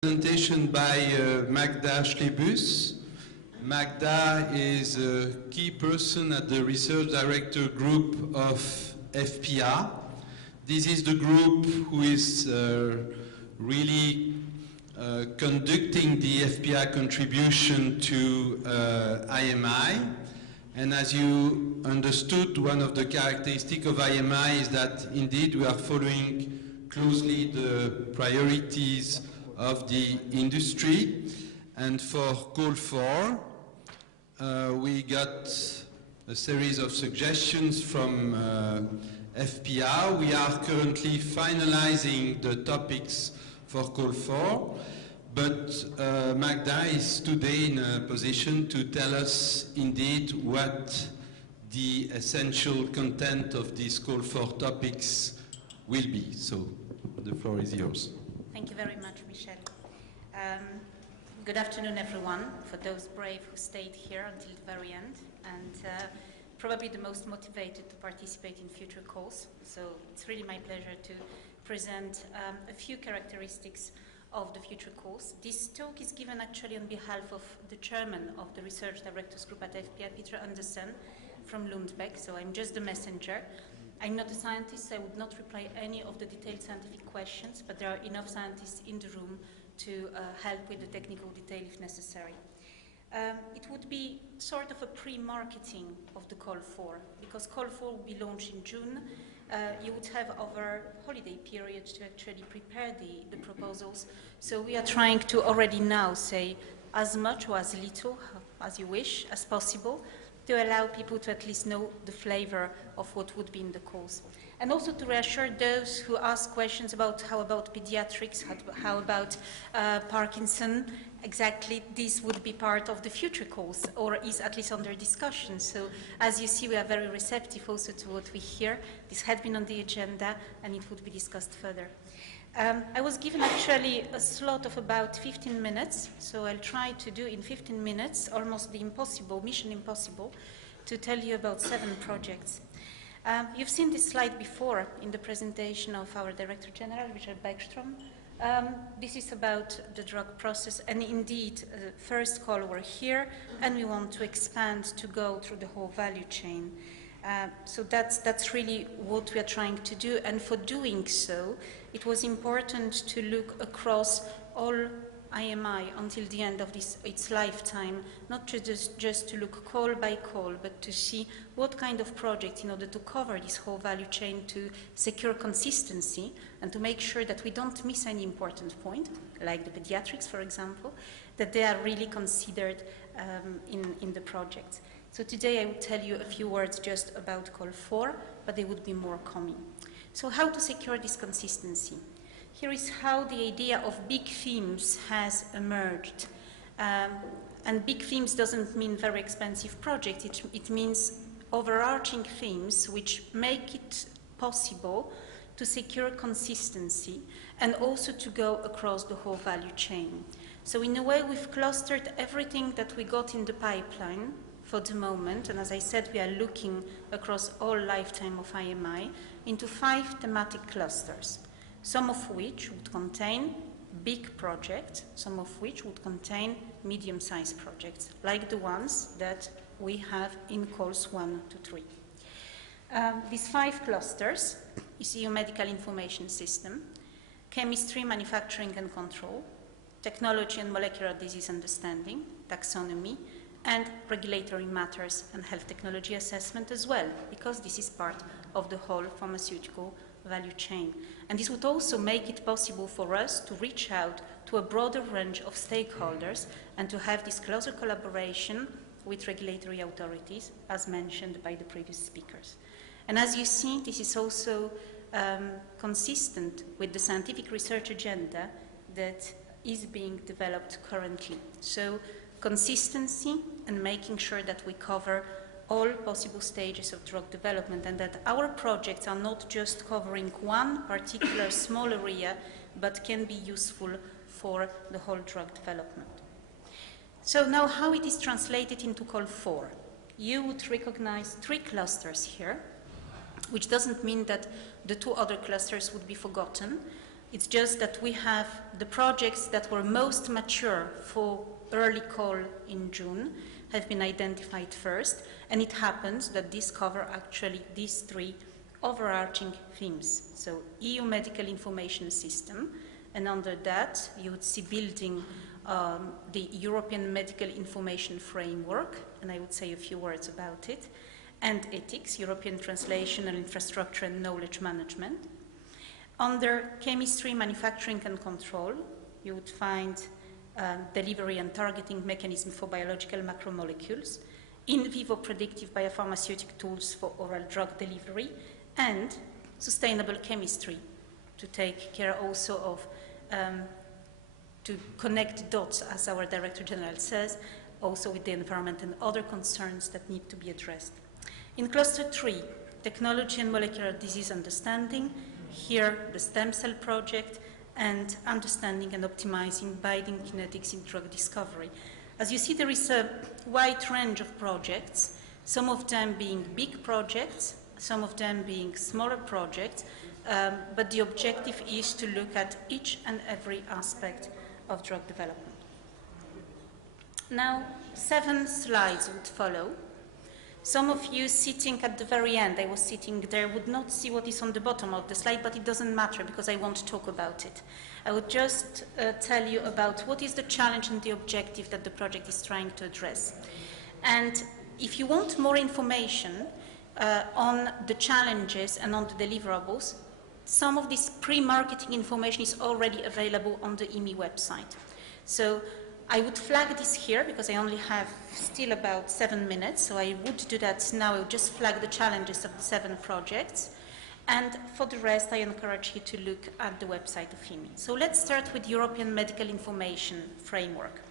Presentation by Magda Chlebus. Magda is a key person at the Research Director Group of EFPIA. This is the group who is really conducting the EFPIA contribution to IMI. And as you understood, one of the characteristics of IMI is that indeed we are following closely the priorities of the industry. And for call 4, we got a series of suggestions from FPR. We are currently finalizing the topics for call 4, but Magda is today in a position to tell us indeed what the essential content of these call 4 topics will be. So the floor is yours. Thank you very much, Michel. Good afternoon, everyone, for those brave who stayed here until the very end, and probably the most motivated to participate in future calls. So it's really my pleasure to present a few characteristics of the future calls. This talk is given actually on behalf of the chairman of the Research Directors Group at EFPIA, Peter Andersen from Lundbeck, so I'm just the messenger. I'm not a scientist, I would not reply any of the detailed scientific questions, but there are enough scientists in the room to help with the technical detail if necessary. It would be sort of a pre-marketing of the Call 4, because Call 4 will be launched in June. You would have over holiday period to actually prepare the proposals. So we are trying to already now say as much or as little as you wish as possible, to allow people to at least know the flavor of what would be in the calls. And also to reassure those who ask questions about how about pediatrics, how about Parkinson, exactly this would be part of the future calls, or is at least under discussion. So as you see, we are very receptive also to what we hear. This had been on the agenda and it would be discussed further. I was given actually a slot of about 15 minutes, so I'll try to do in 15 minutes almost the impossible, mission impossible, to tell you about 7 projects. You've seen this slide before in the presentation of our Director General, Richard Beckstrom. This is about the drug process, and indeed, first call we're here, and we want to expand to go through the whole value chain. So that's really what we are trying to do, and for doing so, it was important to look across all IMI until the end of its lifetime, not just to look call by call, but to see what kind of project in order to cover this whole value chain to secure consistency and to make sure that we don't miss any important point, like the pediatrics, for example, that they are really considered in the project. So today I will tell you a few words just about call 4, but there would be more coming. So how to secure this consistency? Here is how the idea of big themes has emerged. And big themes doesn't mean very expensive projects. It means overarching themes which make it possible to secure consistency and also to go across the whole value chain. So in a way, we've clustered everything that we got in the pipeline for the moment, and as I said, we are looking across all lifetime of IMI into 5 thematic clusters, some of which would contain big projects, some of which would contain medium-sized projects, like the ones that we have in calls 1 to 3. These 5 clusters is EU Medical Information System, Chemistry, Manufacturing and Control, Technology and Molecular Disease Understanding, Taxonomy, and Regulatory Matters and Health Technology Assessment as well, because this is part of the whole pharmaceutical value chain. And this would also make it possible for us to reach out to a broader range of stakeholders and to have this closer collaboration with regulatory authorities, as mentioned by the previous speakers. And as you see, this is also consistent with the scientific research agenda that is being developed currently. So consistency and making sure that we cover all possible stages of drug development and that our projects are not just covering one particular small area, but can be useful for the whole drug development. So now how it is translated into call 4. You would recognize 3 clusters here, which doesn't mean that the 2 other clusters would be forgotten, It's just that we have the projects that were most mature for early call in June have been identified first, and it happens that these cover actually these three overarching themes. So EU Medical Information System, and under that you would see building the European Medical Information Framework, and I would say a few words about it, and ethics, European Translational Infrastructure and Knowledge Management. Under chemistry, manufacturing and control, you would find delivery and targeting mechanism for biological macromolecules, in vivo predictive biopharmaceutic tools for oral drug delivery, and sustainable chemistry, to take care also of, to connect dots, as our Director General says, also with the environment and other concerns that need to be addressed. In Cluster 3, technology and molecular disease understanding, here the stem cell project, and understanding and optimizing binding kinetics in drug discovery. As you see, there is a wide range of projects, some of them being big projects, some of them being smaller projects, but the objective is to look at each and every aspect of drug development. Now, 7 slides would follow. Some of you sitting at the very end, I was sitting there, would not see what is on the bottom of the slide, but it doesn't matter because I won't talk about it. I would just tell you about what is the challenge and the objective that the project is trying to address. And if you want more information on the challenges and on the deliverables, some of this pre-marketing information is already available on the IMI website. So I would flag this here because I only have still about 7 minutes, so I would do that now. I would just flag the challenges of the 7 projects. And for the rest, I encourage you to look at the website of IMI. So let's start with European Medical Information Framework.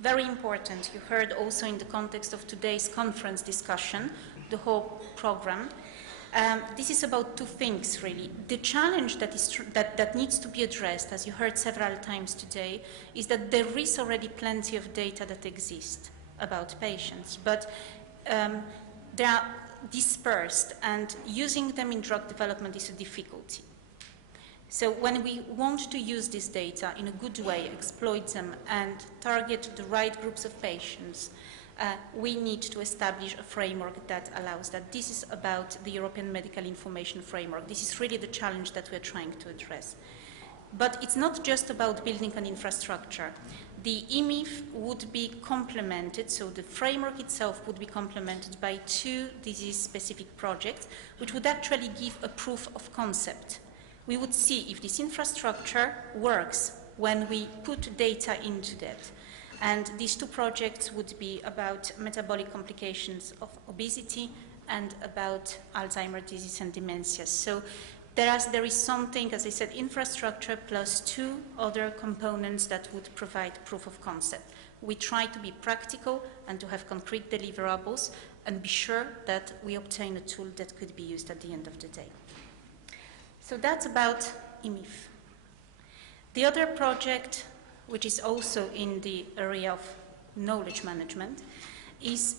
Very important. You heard also in the context of today's conference discussion, the whole program. This is about 2 things, really. The challenge that needs to be addressed, as you heard several times today, is that there is already plenty of data that exists about patients, but they are dispersed, and using them in drug development is a difficulty. So when we want to use this data in a good way, exploit them, and target the right groups of patients, we need to establish a framework that allows that. This is about the European Medical Information Framework. This is really the challenge that we're trying to address. But it's not just about building an infrastructure. The IMI would be complemented, so the framework itself would be complemented by 2 disease-specific projects, which would actually give a proof of concept. We would see if this infrastructure works when we put data into that. And these 2 projects would be about metabolic complications of obesity and about Alzheimer's disease and dementia. So there is something, as I said, infrastructure plus 2 other components that would provide proof of concept. We try to be practical and to have concrete deliverables and be sure that we obtain a tool that could be used at the end of the day. So that's about IMI. The other project, which is also in the area of knowledge management, is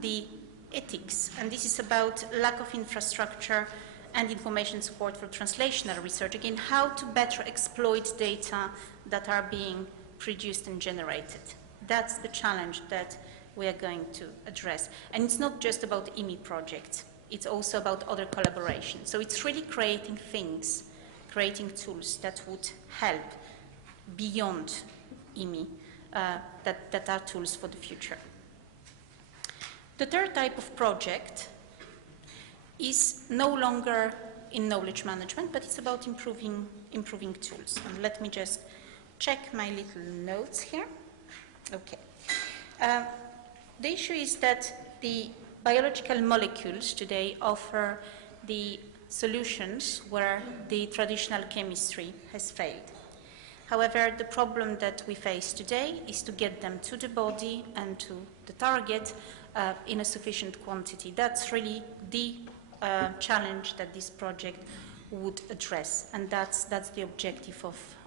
the ethics. And this is about lack of infrastructure and information support for translational research. Again, how to better exploit data that are being produced and generated. That's the challenge that we are going to address. And it's not just about IMI projects. It's also about other collaboration. So it's really creating things, creating tools that would help beyond IMI, that are tools for the future. The third type of project is no longer in knowledge management, but it's about improving tools. And let me just check my little notes here. Okay. The issue is that the biological molecules today offer the solutions where the traditional chemistry has failed. However, the problem that we face today is to get them to the body and to the target in a sufficient quantity. That's really the challenge that this project would address, and that's the objective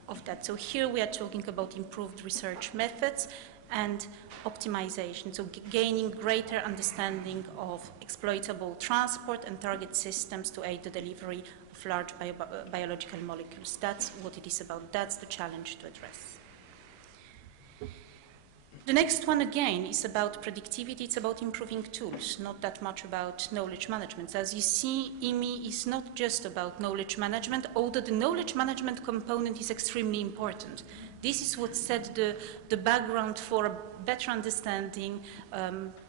of that. So here we are talking about improved research methods and optimization, so gaining greater understanding of exploitable transport and target systems to aid the delivery of large biological molecules. That's what it is about. That's the challenge to address. The next one, again, is about productivity. It's about improving tools, not that much about knowledge management. As you see, IMI is not just about knowledge management, although the knowledge management component is extremely important. This is what set the background for a better understanding,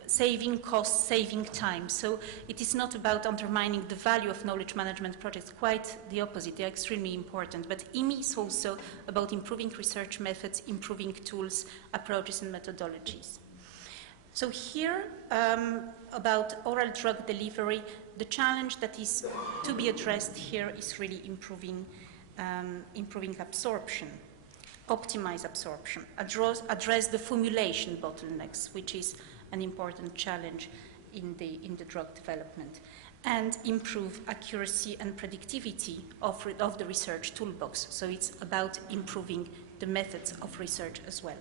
saving costs, saving time. So it is not about undermining the value of knowledge management projects, quite the opposite. They are extremely important. But IMI is also about improving research methods, improving tools, approaches, and methodologies. So here, about oral drug delivery, the challenge that is to be addressed here is really improving absorption. Optimize absorption, address the formulation bottlenecks, which is an important challenge in the drug development, and improve accuracy and predictivity of the research toolbox. So it's about improving the methods of research as well.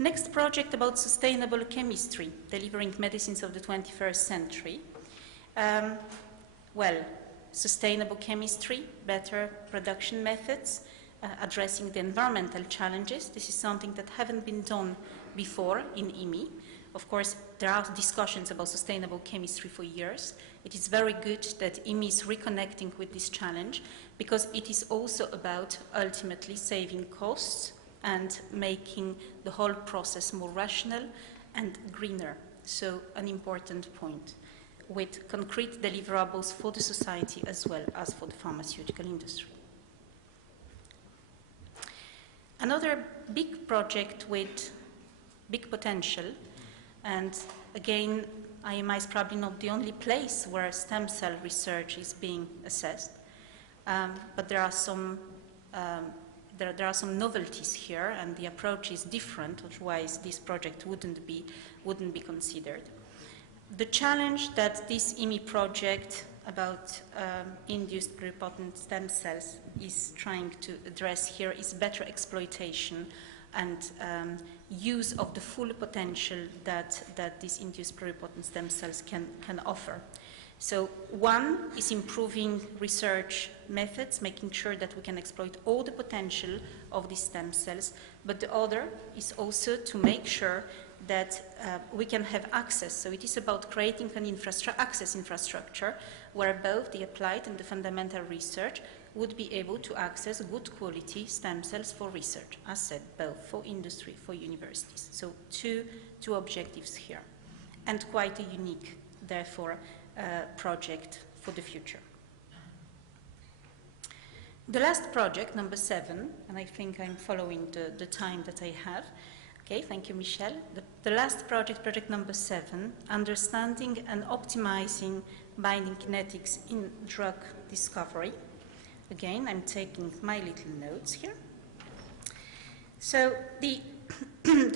Next project about sustainable chemistry, delivering medicines of the 21st century. Sustainable chemistry, better production methods, addressing the environmental challenges. This is something that haven't been done before in IMI. Of course, there are discussions about sustainable chemistry for years. It is very good that IMI is reconnecting with this challenge because it is also about ultimately saving costs and making the whole process more rational and greener. So an important point, with concrete deliverables for the society as well as for the pharmaceutical industry. Another big project with big potential, and again, IMI is probably not the only place where stem cell research is being assessed, but there are some novelties here, and the approach is different, otherwise this project wouldn't be considered. The challenge that this IMI project about induced pluripotent stem cells is trying to address here is better exploitation and use of the full potential that these induced pluripotent stem cells can offer. So one is improving research methods, making sure that we can exploit all the potential of these stem cells, but the other is also to make sure that we can have access. So it is about creating an access infrastructure where both the applied and the fundamental research would be able to access good quality stem cells for research, as said, both for industry, for universities. So two objectives here, and quite a unique, therefore, project for the future. The last project, number 7, and I think I'm following the time that I have. Okay, thank you, Michelle. The last project, project number 7, understanding and optimizing binding kinetics in drug discovery. Again, I'm taking my little notes here. So the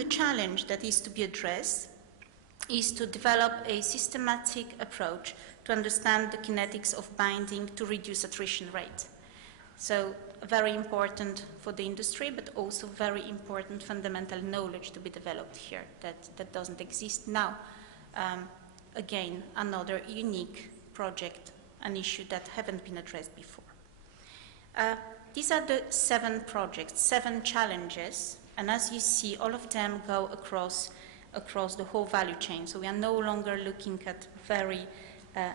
challenge that is to be addressed is to develop a systematic approach to understand the kinetics of binding to reduce attrition rate. So very important for the industry, but also very important fundamental knowledge to be developed here that doesn't exist now. Again, another unique project, an issue that haven't been addressed before. These are the 7 projects, 7 challenges, and as you see, all of them go across the whole value chain. So we are no longer looking at very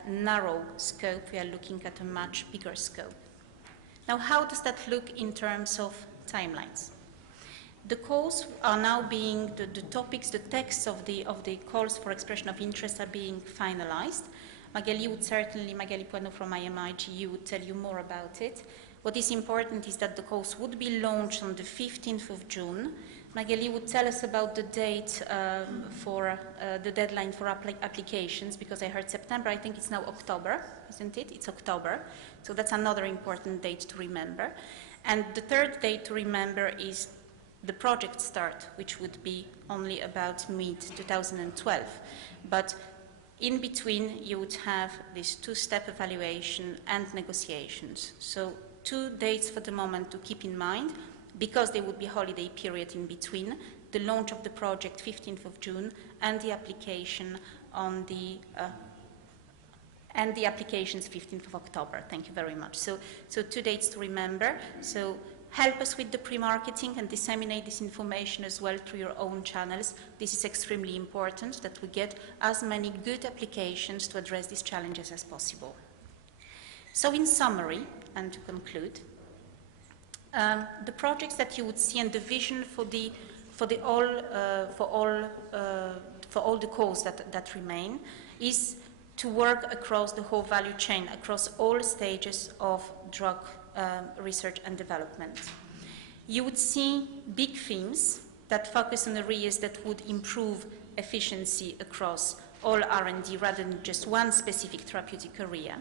narrow scope, we are looking at a much bigger scope. Now, how does that look in terms of timelines? The calls are now being, the topics, the texts of the calls for expression of interest are being finalized. Magali Puano from IMI would tell you more about it. What is important is that the calls would be launched on the 15th of June. Magali would tell us about the date for the deadline for applications, because I heard September. I think it's now October, isn't it? It's October. So that's another important date to remember. And the third date to remember is the project start, which would be only about mid-2012. But in between, you would have this 2-step evaluation and negotiations. So 2 dates for the moment to keep in mind, because there would be holiday period in between, the launch of the project 15th of June and the application on the and the applications 15th of October. Thank you very much. So 2 dates to remember. So help us with the pre-marketing and disseminate this information as well through your own channels. This is extremely important that we get as many good applications to address these challenges as possible. So in summary, and to conclude, the projects that you would see and the vision for all the calls that remain is to work across the whole value chain, across all stages of drug research and development. You would see big themes that focus on areas that would improve efficiency across all R&D rather than just one specific therapeutic area.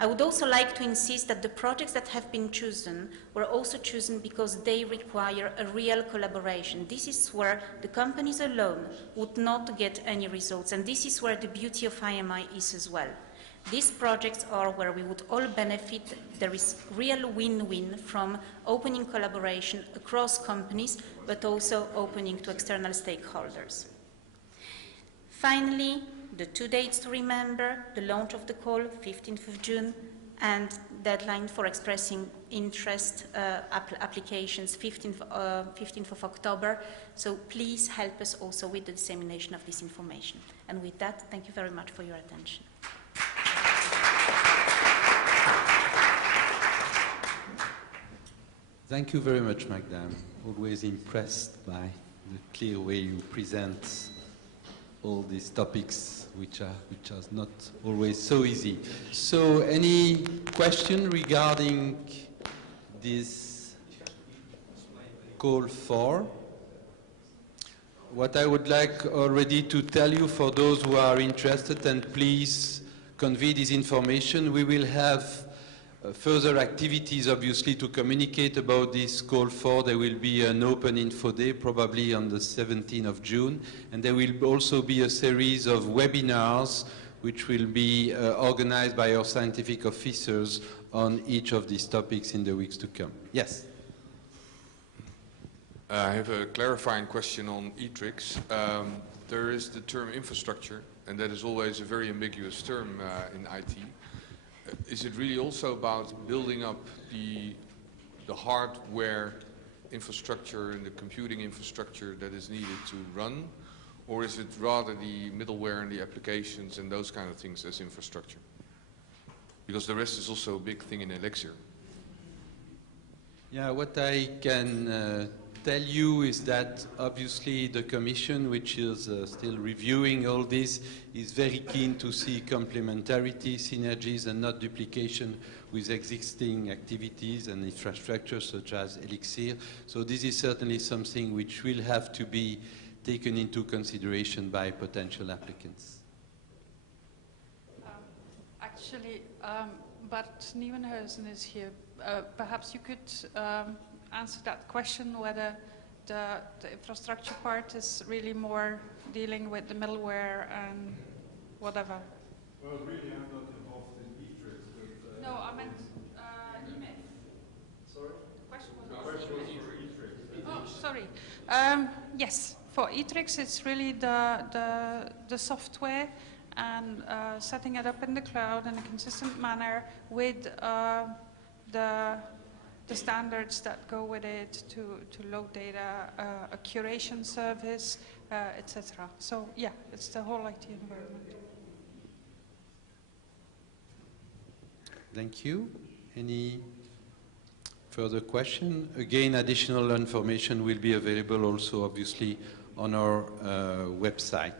I would also like to insist that the projects that have been chosen were also chosen because they require a real collaboration. This is where the companies alone would not get any results, and this is where the beauty of IMI is as well. These projects are where we would all benefit. There is real win-win from opening collaboration across companies, but also opening to external stakeholders. Finally, the 2 dates to remember, the launch of the call, 15th of June, and deadline for expressing interest applications, 15th of October. So please help us also with the dissemination of this information. And with that, thank you very much for your attention. Thank you very much, Magda. I'm always impressed by the clear way you present all these topics, which are not always so easy. So, any question regarding this call for? What I would like already to tell you for those who are interested, and please convey this information, we will have further activities, obviously, to communicate about this call for. There will be an open info day, probably on the 17th of June, and there will also be a series of webinars which will be organized by our scientific officers on each of these topics in the weeks to come. Yes? I have a clarifying question on e-tricks. There is the term infrastructure, and that is always a very ambiguous term in IT. Is it really also about building up the hardware infrastructure and the computing infrastructure that is needed to run? Or is it rather the middleware and the applications and those kind of things as infrastructure? Because the rest is also a big thing in Elixir. Yeah, what I can tell you is that obviously the Commission, which is still reviewing all this, is very keen to see complementarity, synergies, and not duplication with existing activities and infrastructure such as Elixir. So this is certainly something which will have to be taken into consideration by potential applicants. Actually, Bart Nieuwenhuizen is here. Perhaps you could answer that question, whether the infrastructure part is really more dealing with the middleware and whatever. Well, really, I'm not involved in e-tricks, but... No, I meant email. Sorry? Question was the question was for e-tricks. Oh, sorry. Yes, for e-tricks, it's really the software and setting it up in the cloud in a consistent manner with the standards that go with it to load data, a curation service, etc. So yeah, it's the whole IT environment. Thank you. Any further question? Again, additional information will be available also, obviously, on our website.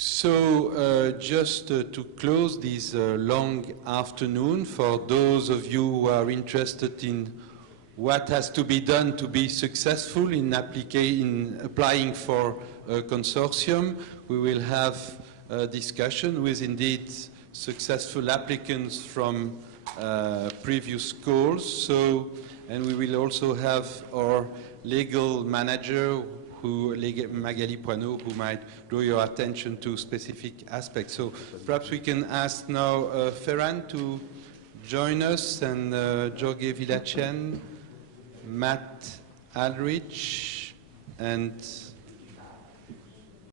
So just to close this long afternoon, for those of you who are interested in what has to be done to be successful in applying for a consortium, we will have a discussion with indeed successful applicants from previous calls. So, and we will also have our legal manager, Magali Poineau, who might draw your attention to specific aspects. So perhaps we can ask now Ferran to join us, and Jorge Villacien, Matt Aldrich, and